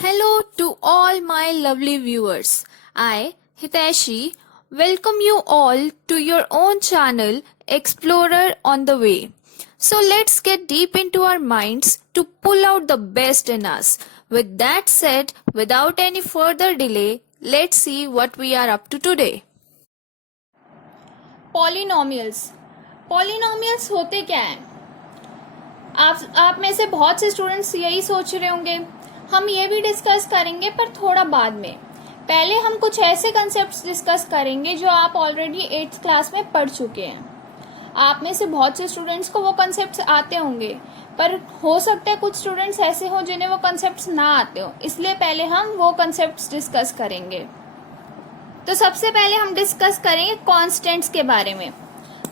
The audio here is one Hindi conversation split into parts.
Hello to all my lovely viewers. I, Hiteshi, welcome you all to your own channel, Explorer on the Way. So let's get deep into our minds to pull out the best in us. With that said, without any further delay, let's see what we are up to today. Polynomials polynomials होते क्या हैं? आप में से बहुत से स्टूडेंट्स यही सोच रहे होंगे। हम ये भी डिस्कस करेंगे पर थोड़ा बाद में। पहले हम कुछ ऐसे कंसेप्ट्स डिस्कस करेंगे जो आप ऑलरेडी 8th क्लास में पढ़ चुके हैं। आप में से बहुत से स्टूडेंट्स को वो कंसेप्ट्स आते होंगे, पर हो सकता है कुछ स्टूडेंट्स ऐसे हों जिन्हें वो कंसेप्ट्स ना आते हो, इसलिए पहले हम वो कंसेप्ट्स डिस्कस करेंगे। तो सबसे पहले हम डिस्कस करेंगे कॉन्स्टेंट्स के बारे में।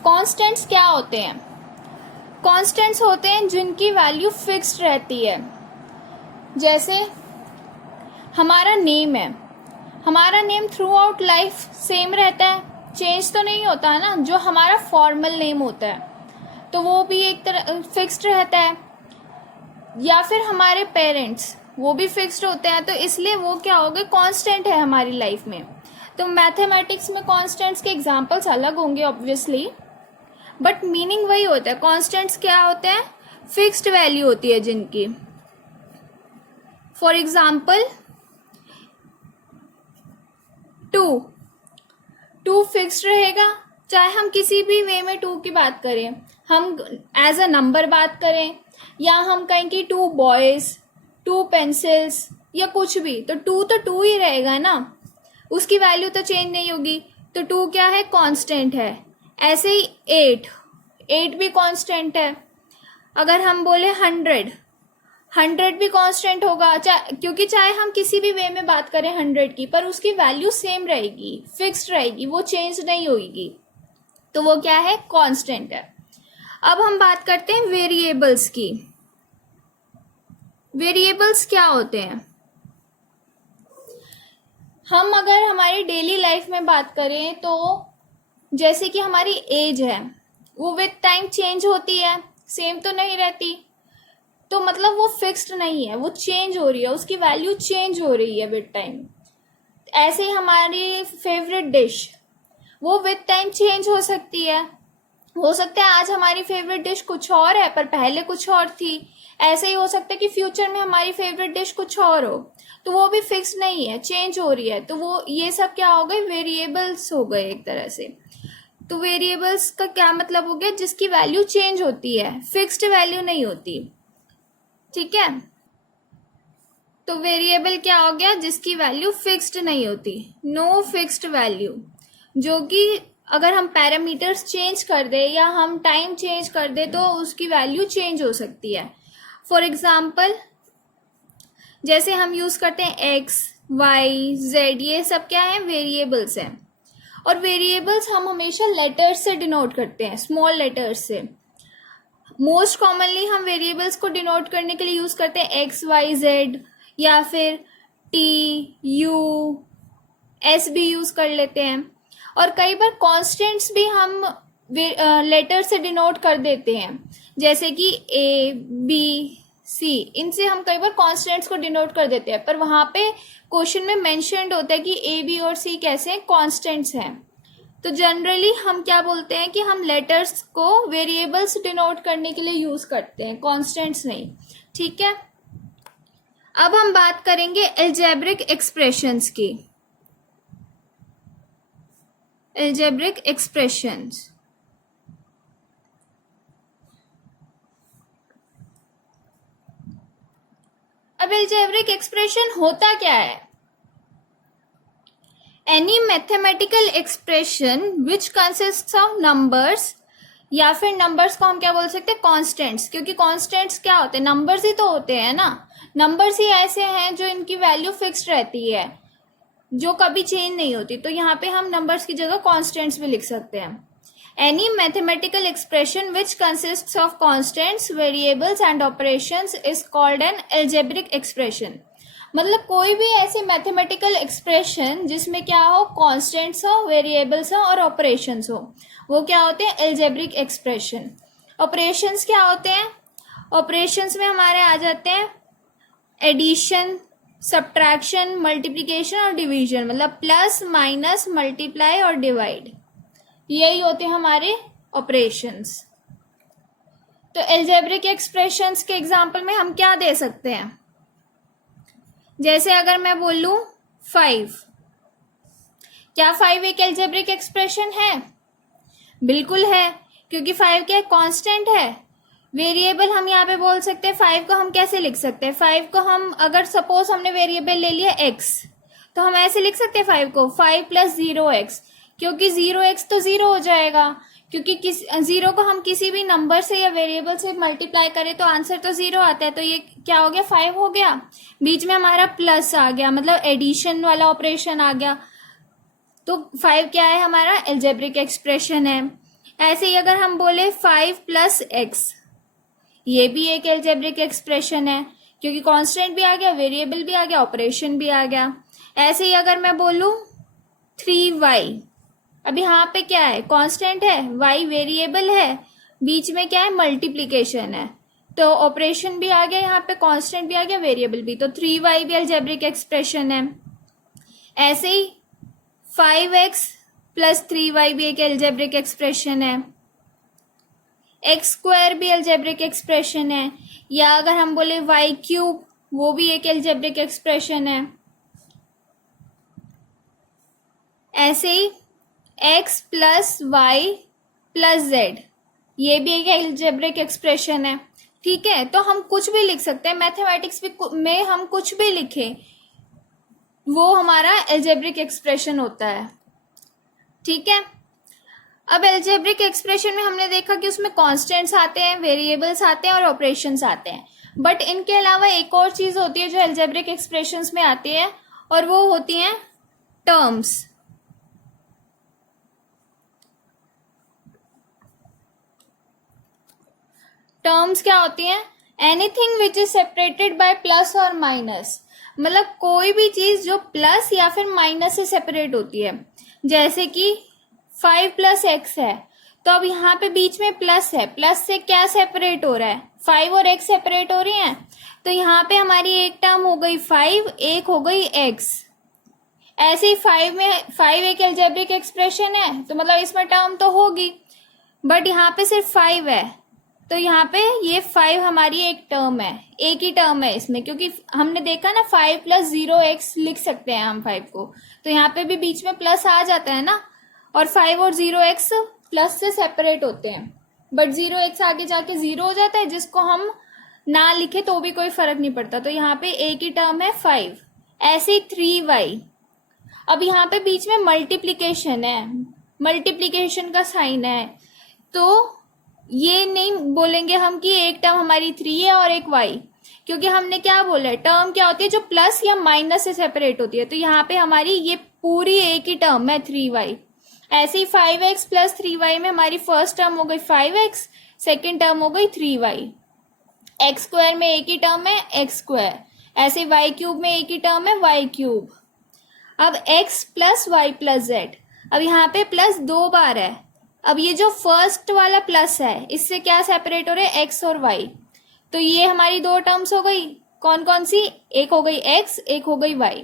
कॉन्स्टेंट्स क्या होते हैं? कॉन्स्टेंट्स होते हैं जिनकी वैल्यू फिक्स्ड रहती है। जैसे हमारा नेम है, हमारा name through out life same रहता है, चेंज तो नहीं होता है ना। जो हमारा फॉर्मल नेम होता है तो वो भी एक तरह फिक्स्ड रहता है। या फिर हमारे पेरेंट्स, वो भी फिक्स्ड होते हैं, तो इसलिए वो क्या हो गए, कांस्टेंट है हमारी लाइफ में। तो मैथमेटिक्स में कांस्टेंट्स के एग्जांपल्स अलग होंगे ऑब्वियसली, बट मीनिंग वही होता है। कांस्टेंट्स क्या होते हैं? फिक्स्ड वैल्यू होती है जिनकी। फॉर एग्जाम्पल 2 फिक्स्ड रहेगा, चाहे हम किसी भी वे में 2 की बात करें, हम एज अ नंबर बात करें, या हम कहें कि 2 बॉयज, 2 पेंसिल्स या कुछ भी, तो 2 तो 2 ही रहेगा ना, उसकी वैल्यू तो चेंज नहीं होगी। तो 2 क्या है? कांस्टेंट है। ऐसे ही 8 भी कांस्टेंट है। अगर हम बोले 100 भी कांस्टेंट होगा, क्योंकि चाहे हम किसी भी वे में बात करें 100 की, पर उसकी वैल्यू सेम रहेगी, फिक्स्ड रहेगी, वो चेंज नहीं होगी, तो वो क्या है? कांस्टेंट है। अब हम बात करते हैं वेरिएबल्स की। वेरिएबल्स क्या होते हैं? हम अगर हमारी डेली लाइफ में बात करें तो जैसे कि हमारी एज है, वो विद टाइम चेंज होती है, सेम तो नहीं रहती, तो मतलब वो फिक्स्ड नहीं है, वो चेंज हो रही है, उसकी वैल्यू चेंज हो रही है विद टाइम। ऐसे ही हमारी फेवरेट डिश, वो विद टाइम चेंज हो सकती है। हो सकता है आज हमारी फेवरेट डिश कुछ और है पर पहले कुछ और थी। ऐसे ही हो सकता है कि फ्यूचर में हमारी फेवरेट डिश कुछ और हो, तो वो भी फिक्स नहीं है, चेंज हो रही है। तो वो ये सब क्या हो गए? वेरिएबल्स हो गए एक तरह से। तो वेरिएबल्स का क्या मतलब हो गया? जिसकी वैल्यू चेंज होती है, फिक्स्ड वैल्यू नहीं होती। ठीक है, तो वेरिएबल क्या हो गया? जिसकी वैल्यू फिक्स्ड नहीं होती, नो फिक्स्ड वैल्यू, जो कि अगर हम पैरामीटर्स चेंज कर दे या हम टाइम चेंज कर दे तो उसकी वैल्यू चेंज हो सकती है। फॉर एग्जाम्पल जैसे हम यूज करते हैं x, y, z, ये सब क्या है? वेरिएबल्स हैं। और वेरिएबल्स हम हमेशा लेटर्स से डिनोट करते हैं, स्मॉल लेटर्स से। मोस्ट कॉमनली हम वेरिएबल्स को डिनोट करने के लिए यूज करते हैं x, y, z, या फिर t, u, s भी यूज कर लेते हैं। और कई बार कॉन्स्टेंट्स भी हम लेटर से डिनोट कर देते हैं, जैसे कि a, b, c, इनसे हम कई बार कॉन्स्टेंट्स को डिनोट कर देते हैं, पर वहां पे क्वेश्चन में मेंशन्ड होता है कि a, b और c कैसे कॉन्स्टेंट्स हैं। तो जनरली हम क्या बोलते हैं कि हम लेटर्स को वेरिएबल्स डिनोट करने के लिए यूज करते हैं, कॉन्स्टेंट्स नहीं। ठीक है, अब हम बात करेंगे अलजेब्रिक एक्सप्रेशंस की। अलजेब्रिक एक्सप्रेशंस, अब अलजेब्रिक एक्सप्रेशन होता क्या है? Any mathematical expression which consists of numbers, या फिर नंबर्स को हम क्या बोल सकते हैं? कांस्टेंट्स, क्योंकि कांस्टेंट्स क्या होते हैं? नंबर्स ही तो होते हैं ना। नंबर्स ही ऐसे हैं जो इनकी वैल्यू फिक्स्ड रहती है, जो कभी चेंज नहीं होती, तो यहाँ पे हम नंबर्स की जगह कांस्टेंट्स भी लिख सकते हैं। Any mathematical expression which consists of constants, variables and operations is called an algebraic expression. मतलब कोई भी ऐसे मैथमेटिकल एक्सप्रेशन जिसमें क्या हो? कांस्टेंट्स हो, वेरिएबल्स हो और ऑपरेशंस हो, वो क्या होते हैं? Algebraic expression. ऑपरेशंस क्या होते हैं? ऑपरेशंस में हमारे आ जाते हैं एडिशन, सब्ट्रैक्शन, मल्टीप्लिकेशन और डिवीजन, मतलब प्लस, माइनस, मल्टीप्लाई और डिवाइड, यही होते हैं हमारे ऑपरेशंस। तो एल्जेब्रिक एक्सप्रेशंस के एग्जांपल में हम क्या दे सकते हैं? जैसे अगर मैं बोलूं 5, क्या 5 एक एल्जेब्रिक एक्सप्रेशन है? बिल्कुल है, क्योंकि 5 क्या कांस्टेंट है, वेरिएबल। हम यहाँ पे बोल सकते हैं 5 को हम कैसे लिख सकते हैं? 5 को हम अगर सपोज हमने वेरिएबल ले लिया x, तो हम ऐसे लिख सकते हैं 5 को 5 प्लस 0x, क्योंकि 0x तो 0 हो जाएगा, क्योंकि 0 को हम किसी भी नंबर से या वेरिएबल से मल्टीप्लाई करें तो आंसर तो 0 आता है। तो ये क्या हो गया? 5 हो गया। बीच में हमारा प्लस आ गया, मतलब एडिशन वाला ऑपरेशन आ गया। तो 5 क्या है? हमारा एल्जेब्रिक एक्सप्रेशन है। ऐसे ही अगर हम बोले 5 प्लस x, ये भी एक एल्जेब्रिक एक्सप्रेशन है, क्योंकि कांस्टेंट भी आ गया, वेरिएबल भी आ गया, ऑपरेशन भी आ गया। ऐसे ही अगर मैं बोलूं 3y, अब यहाँ पे क्या है? कांस्टेंट है, y वेरिएबल है, बीच में क्या है? मल्टीप्लिकेशन है, तो ऑपरेशन भी आ गया, यहाँ पे कांस्टेंट भी आ गया, वेरिएबल भी, तो 3y भी एल्जेब्रिक एक्सप्रेशन है। ऐसे ही 5x प्लस 3y भी एक एल्जेब्रिक एक्सप्रेशन है। एक्स स्क्वायर भी एल्जेब्रिक एक्सप्रेशन है, या अगर हम बोले वाई क्यूब, वो भी एक एल्जेब्रिक एक्सप्रेशन है। ऐसे ही x plus y plus z, ये भी एक एल्जेब्रिक एक्सप्रेशन है। ठीक है, तो हम कुछ भी लिख सकते हैं, मैथमेटिक्स में हम कुछ भी लिखें वो हमारा एल्जेब्रिक एक्सप्रेशन होता है। ठीक है, अब एल्जेब्रिक एक्सप्रेशन में हमने देखा कि उसमें कांस्टेंट्स आते हैं, वेरिएबल्स आते हैं और ऑपरेशंस आते हैं, बट इनके अलावा एक और चीज होती है जो एल्जेब्रिक एक्सप्रेशंस में आती है, और वो होती हैं टर्म्स। टर्म्स क्या होती हैं? Anything which is separated by plus और माइनस, मतलब कोई भी चीज जो प्लस या फिर माइनस से सेपरेट होती है। जैसे कि 5 प्लस एक्स है, तो अब यहाँ पे बीच में प्लस है, प्लस से क्या सेपरेट हो रहा है? 5 और x सेपरेट हो रही हैं, तो यहाँ पे हमारी एक टर्म हो गई 5, एक हो गई x। ऐसे ही 5 एक एल्जेब्रिक एक्सप्रेशन है, तो मतलब इसमें टर्म तो होगी, बट यहाँ पे सिर्फ 5 है, तो यहाँ पे ये 5 हमारी एक टर्म है, एक ही टर्म है इसमें, क्योंकि हमने देखा ना 5 प्लस 0x लिख सकते हैं हम 5 को, तो यहाँ पे भी बीच में प्लस आ जाता है ना, और 5 और 0x प्लस से सेपरेट होते हैं, बट 0x आगे जाके 0 हो जाता है, जिसको हम ना लिखे तो भी कोई फर्क नहीं पड़ता, तो यहाँ पे एक ही टर्म है 5। ऐसे ही 3y, अब यहाँ पे बीच में मल्टीप्लिकेशन है, मल्टीप्लिकेशन का साइन है, तो ये नहीं बोलेंगे हम कि एक टर्म हमारी 3 है और एक y, क्योंकि हमने क्या बोला है? टर्म क्या होती है? जो प्लस या माइनस से सेपरेट होती है, तो यहाँ पे हमारी ये पूरी एक ही टर्म है 3y। ऐसे ही 5x प्लस 3y में हमारी फर्स्ट टर्म हो गई 5x, सेकेंड टर्म हो गई 3y। एक्स स्क्वायर में एक ही टर्म है एक्स स्क्वायर, ऐसे वाई क्यूब में एक ही टर्म है वाई क्यूब। अब x plus y plus z, अब यहाँ पे प्लस 2 बार है, अब ये जो फर्स्ट वाला प्लस है इससे क्या सेपरेट हो रहे हैं? x और y, तो ये हमारी 2 टर्म्स हो गई, कौन कौन सी? एक हो गई x, एक हो गई y।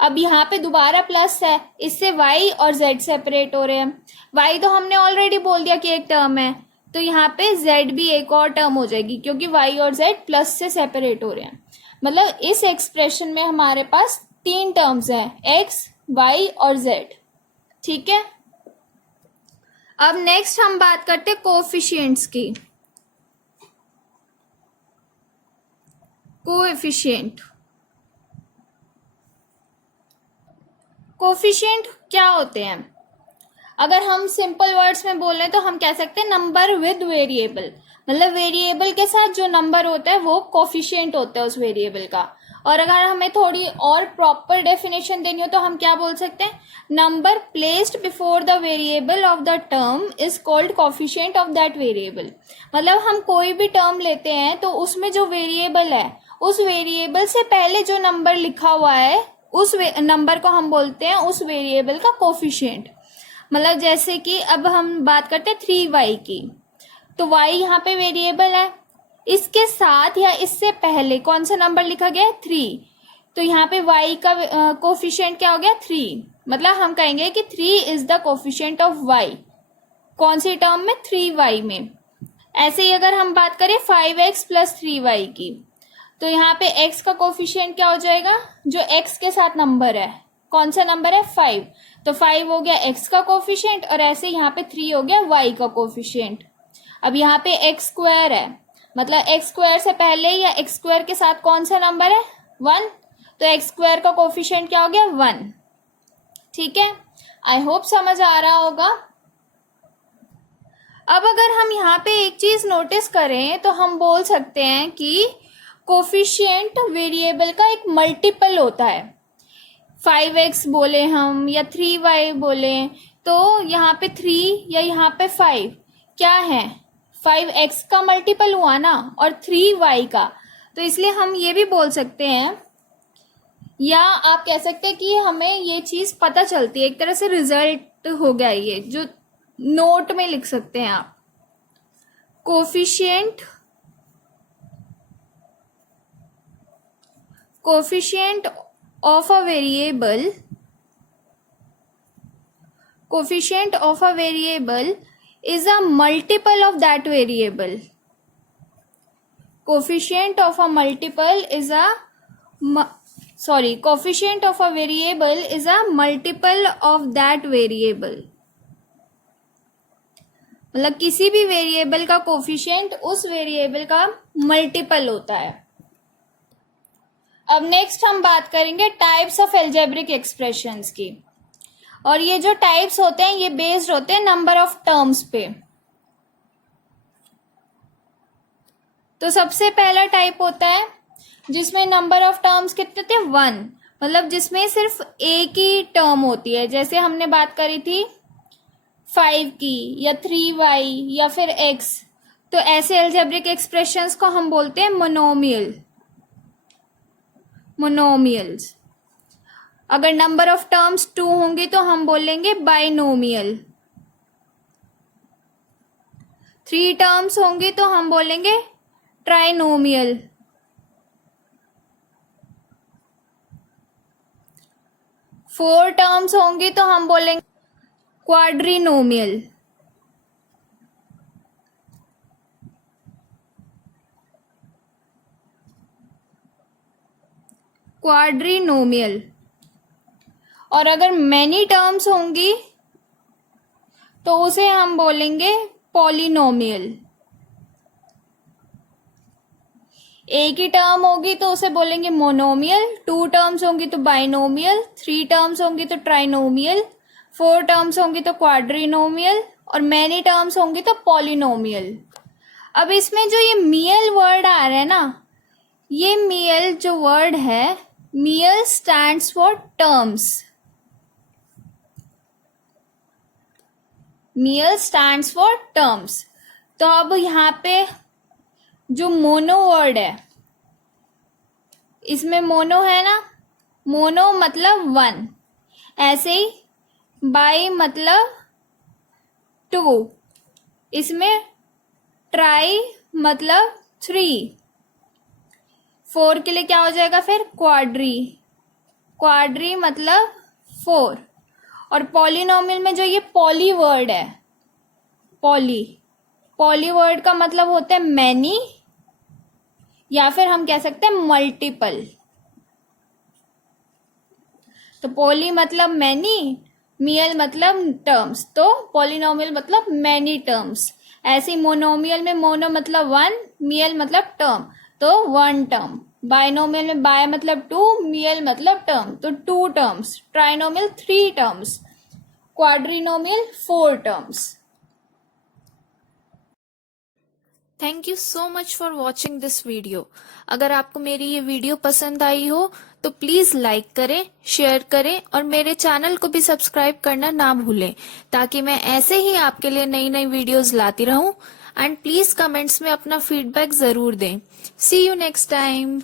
अब यहाँ पे दोबारा प्लस है, इससे y और z सेपरेट हो रहे हैं। y तो हमने ऑलरेडी बोल दिया कि एक टर्म है, तो यहाँ पे z भी एक और टर्म हो जाएगी, क्योंकि y और z प्लस से सेपरेट हो रहे हैं। मतलब इस एक्सप्रेशन में हमारे पास 3 टर्म्स हैं, x, y और z। ठीक है, अब नेक्स्ट हम बात करते हैं कोएफिशिएंट्स की। कोएफिशिएंट, कोएफिशिएंट क्या होते हैं? अगर हम सिंपल वर्ड्स में बोले तो हम कह सकते हैं नंबर विद वेरिएबल, मतलब वेरिएबल के साथ जो नंबर होता है वो कोएफिशिएंट होता है उस वेरिएबल का। और अगर हमें थोड़ी और प्रॉपर डेफिनेशन देनी हो तो हम क्या बोल सकते हैं? Number placed before the variable of the term is called coefficient of that variable. मतलब हम कोई भी टर्म लेते हैं तो उसमें जो वेरिएबल है उस वेरिएबल से पहले जो नंबर लिखा हुआ है उस नंबर को हम बोलते हैं उस वेरिएबल का कोएफिशिएंट। मतलब जैसे कि अब हम बात करते हैं 3y की, तो y यहाँ पे वेरिएबल है, इसके साथ या इससे पहले कौन सा नंबर लिखा गया है? 3, तो यहाँ पे y का कोफिशिएंट क्या हो गया 3, मतलब हम कहेंगे कि 3 is the coefficient of y। कौन सी टर्म में 3y में। ऐसे ही अगर हम बात करें 5x प्लस 3y की, तो यहाँ पे x का कोफिशिएंट क्या हो जाएगा, जो x के साथ नंबर है, कौन सा नंबर है 5, तो 5 हो गया x का कोफिशिएंट और ऐसे यहाँ पे 3 हो गया y का कोफिशिएंट। अब यहाँ पे x स्क्वायर है, मतलब x स्क्वायर से पहले या x स्क्वायर के साथ कौन सा नंबर है 1, तो x स्क्वायर का कोफिशिएंट क्या हो गया 1। ठीक है, आई होप समझ आ रहा होगा। अब अगर हम यहाँ पे एक चीज नोटिस करें तो हम बोल सकते हैं कि कोफिशिएंट वेरिएबल का एक मल्टीपल होता है। 5x बोले हम या 3y बोले, तो यहाँ पे 3 या यहाँ पे 5 क्या है, 5x का मल्टीपल हुआ ना और 3y का, तो इसलिए हम ये भी बोल सकते हैं, या आप कह सकते हैं कि हमें ये चीज पता चलती है, एक तरह से रिजल्ट हो गया ये, जो नोट में लिख सकते हैं आप। Coefficient of a variable is a multiple of that variable. Coefficient of a variable is a multiple of that variable. मतलब किसी भी वेरिएबल का कोफिशिएंट उस वेरिएबल का मल्टीपल होता है। अब नेक्स्ट हम बात करेंगे टाइप्स ऑफ एल्जेब्रिक एक्सप्रेशंस की, और ये जो टाइप्स होते हैं ये बेस्ड होते हैं नंबर ऑफ टर्म्स पे। तो सबसे पहला टाइप होता है जिसमें नंबर ऑफ टर्म्स कितने थे 1, मतलब जिसमें सिर्फ एक ही टर्म होती है, जैसे हमने बात करी थी 5 की या 3y या फिर x, तो ऐसे एल्जेब्रिक एक्सप्रेशंस को हम बोलते हैं मोनोमियल्स। अगर नंबर ऑफ टर्म्स 2 होंगी तो हम बोलेंगे बाइनोमियल, 3 टर्म्स होंगी तो हम बोलेंगे ट्राइनोमियल, 4 टर्म्स होंगी तो हम बोलेंगे क्वाड्रिनोमियल, और अगर मेनी टर्म्स होंगी तो उसे हम बोलेंगे पॉलिनोमियल। एक ही टर्म होगी तो उसे बोलेंगे मोनोमियल, 2 टर्म्स होंगी तो बाइनोमियल, 3 टर्म्स होंगी तो ट्राइनोमियल, 4 टर्म्स होंगी तो क्वाड्रिनोमियल, और मेनी टर्म्स होंगी तो पॉलिनोमियल। अब इसमें जो ये मियल वर्ड आ रहा है ना, ये मियल जो वर्ड है, mial stands for terms, mial stands for terms. तो अब यहाँ पे जो मोनो वर्ड है, इसमें मोनो है ना, मोनो मतलब 1, ऐसे ही बाई मतलब 2, इसमें ट्राई मतलब 3, 4 के लिए क्या हो जाएगा फिर क्वाड्री मतलब 4, और पॉलिनोमियल में जो ये पॉली वर्ड है, पॉली वर्ड का मतलब होता है मैनी, या फिर हम कह सकते हैं मल्टीपल। तो पॉली मतलब मैनी, मियल मतलब टर्म्स, तो पॉलिनोमियल मतलब मैनी टर्म्स। ऐसे मोनोमियल में मोनो मतलब 1, मियल मतलब टर्म, तो 1 टर्म। बाइनोमियल में बाय मतलब 2, मियल मतलब टर्म, तो 2 terms. Trinomial 3 terms, quadrinomial 4 terms. Thank you so much for watching this video. अगर आपको मेरी ये वीडियो पसंद आई हो तो प्लीज लाइक करें, शेयर करें और मेरे चैनल को भी सब्सक्राइब करना ना भूलें, ताकि मैं ऐसे ही आपके लिए नई नई वीडियोस लाती रहूं। एंड प्लीज कमेंट्स में अपना फीडबैक जरूर दें। सी यू नेक्स्ट टाइम।